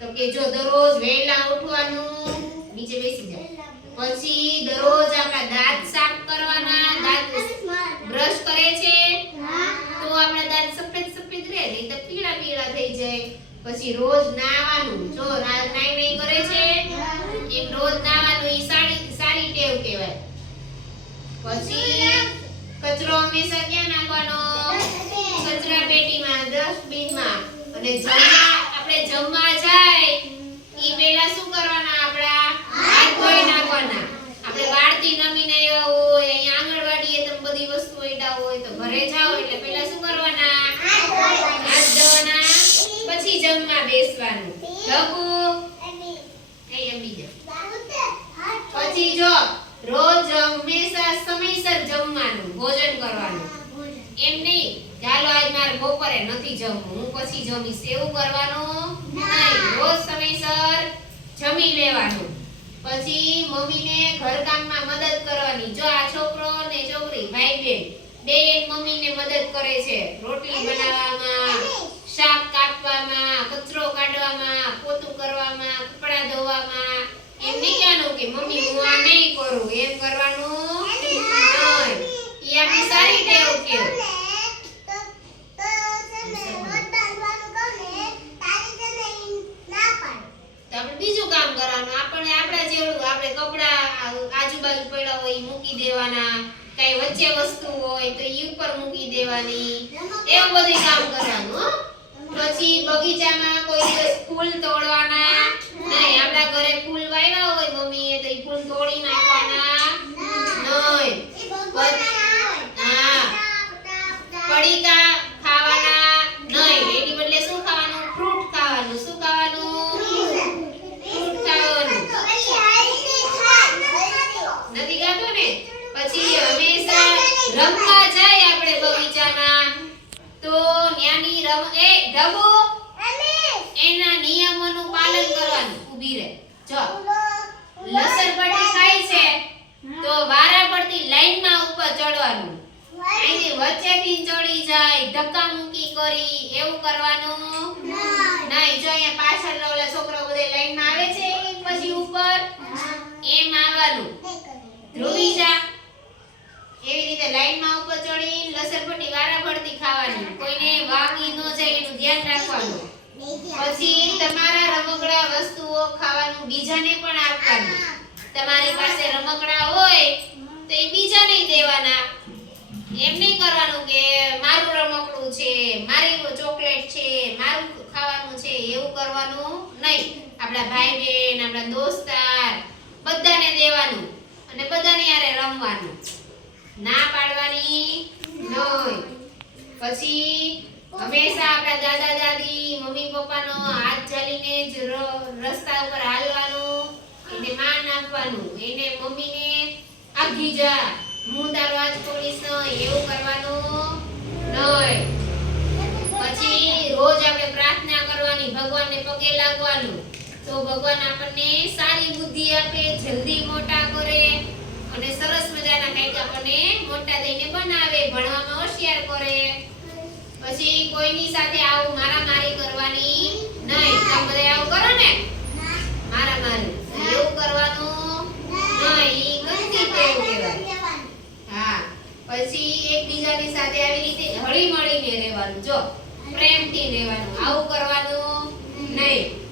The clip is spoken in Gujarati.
જો દરરોજ વહેલા ઉઠવાનું, નીચે બેસી જાય પછી દરરોજ આપણા દાંત સાફ કરવાના, દાંત બ્રશ કરે છે, તો આપણા દાંત સફેદ સફેદ રહે, નહીં તો પીળા પીળા થઈ જાય. પછી રોજ નાવાનું, જો નાઈ નાઈ કરે છે એમ રોજ નાવાનું એ સારી સારી ટેવ કહેવાય. પછી કચરો હંમેશા ક્યાં નાખવાનો? કચરા પેટીમાં, ડસ્ટબિનમાં. અને જમવા આપણે જમવા જાય, ઈ પહેલા શું કરવાના આપડા હાથ ધોઈ નાખવાના. આપણે બહારથી નમીને આવ્યા હોય અહીંયા આંગણવાડીએ તમે બધી વસ્તુ એડા હોય તો ઘરે જાઓ એટલે પહેલા શું કરવાના? હાથ ધોવાના. પછી જમવા બેસવાનું. બીજા. પછી જો રોજ હંમેશા સમયસર જમવાનું, ભોજન કરવાનું એમ નહીં કે હાલો આજ મારે બપોરે નથી જમવું. હું પછી જમીશ. એવું કરવાનું નહીં. રોજ સમયસર જમી લેવાનું. પછી મમ્મીને ઘરકામમાં મદદ કરવાની. જો આ છોકરો ને છોકરી ભાઈ બેન બે મમ્મીને મદદ કરે છે. રોટલી બનાવવામાં શાક કાપવામાં કચરો કાઢવામાં પોતું કરવામાં કપડાં ધોવામાં. એમ નહીં કહેવાનું કે મમ્મી હું આ નહીં કરું. એમ કરવાનું નહીં. એ આપણી સારી ટેવ કહેવાય તો આપણે બીજું કામ કરવાનું આપણે આપણા જેવડું આપણે કપડા આજુબાજુ પડ્યા હોય મૂકી દેવાના. કઈ વચ્ચે વસ્તુ હોય તો ઈ ઉપર મૂકી દેવાની. એવું બધું કામ કરવાનું. પછી બગીચામાં કોઈ ફૂલ તોડવાના નહીં આપણા ઘરે ફૂલ વાવ્યા હોય મમ્મીએ તો ઈ ફૂલ તોડી નાખવાના નહીં હા પડીકા ખાવાના નહીં એની બદલે શું ખાવાનું ફ્રૂટ ખાવાનું શું ખાવાનું ફ્રૂટ ખાવાનું નથી ને? પછી હંમેશા રમવા જાય આપણે બગીચામાં. તો ન્યાની રમ, એ ઢબુ એના નિયમોનું પાલન કરવાનું. ઊભી રહે. જો. લસણપટ્ટી ખાય છે, તો વારા પડતી લાઈનમાં ઉપર ચડવાનું. અહીંથી વચ્ચેથી ચડી જાય, ધક્કા મૂકી કરી, એવું કરવાનું. નહીં જો અહીંયા પાછળ ઓલા છોકરો બધે લાઈનમાં આવે છે પછી ઉપર એમ આવવાનું ધ્રુવી જા એવી રીતે લાઈનમાં ઉપર ચડી લસણપટ્ટી વારા પડતી ખાવાની કોઈને વાગી ન જાય એનું ધ્યાન રાખવાનું પછી તમારા રમકડા વસ્તુઓ ખાવાનું બીજાને પણ આપવાનું. તમારી પાસે રમકડા હોય તો એ બીજાને દેવાના. એમ નહીં કરવાનું કે મારું રમકડું છે, મારી ચોકલેટ છે, મારું ખાવાનું છે, એવું કરવાનું નહીં. આપણા ભાઈ બહેન આપણા દોસ્તાર, બધાને દેવાનું અને બધાને યારે રમવાનું. ના પાડવાની નહીં પછી હંમેશા આપણા દાદા, દાદી, મમ્મી, પપ્પાનો હાથ ચાલીને જ રસ્તા ઉપર હાલવાનું, એને માન આપવાનું, એને મમ્મીને આગી જા હું તારો હાથ છોડીશ એવું કરવાનું નહીં પછી રોજ આપણે પ્રાર્થના કરવાની, ભગવાનને પગે લાગવાનું. તો ભગવાન આપણને સારી બુદ્ધિ આપે, જલ્દી મોટા કરે અને સરસ મજાના કંઈક આપણને મોટા થઈને બનાવે, ભણવામાં હોશિયાર કરે. પછી કોઈની સાથે આવું મારામારી કરવાની નહીં. તમે બધા આવું કરો ને? મારામારી. એવું કરવાનું નહીં. ગંદી ટેવ કહેવાય. હા. પછી એકબીજાની સાથે આવી રીતે હળી મળીને રહેવાનું. જો પ્રેમથી રહેવાનું. આવું કરવાનું નહીં.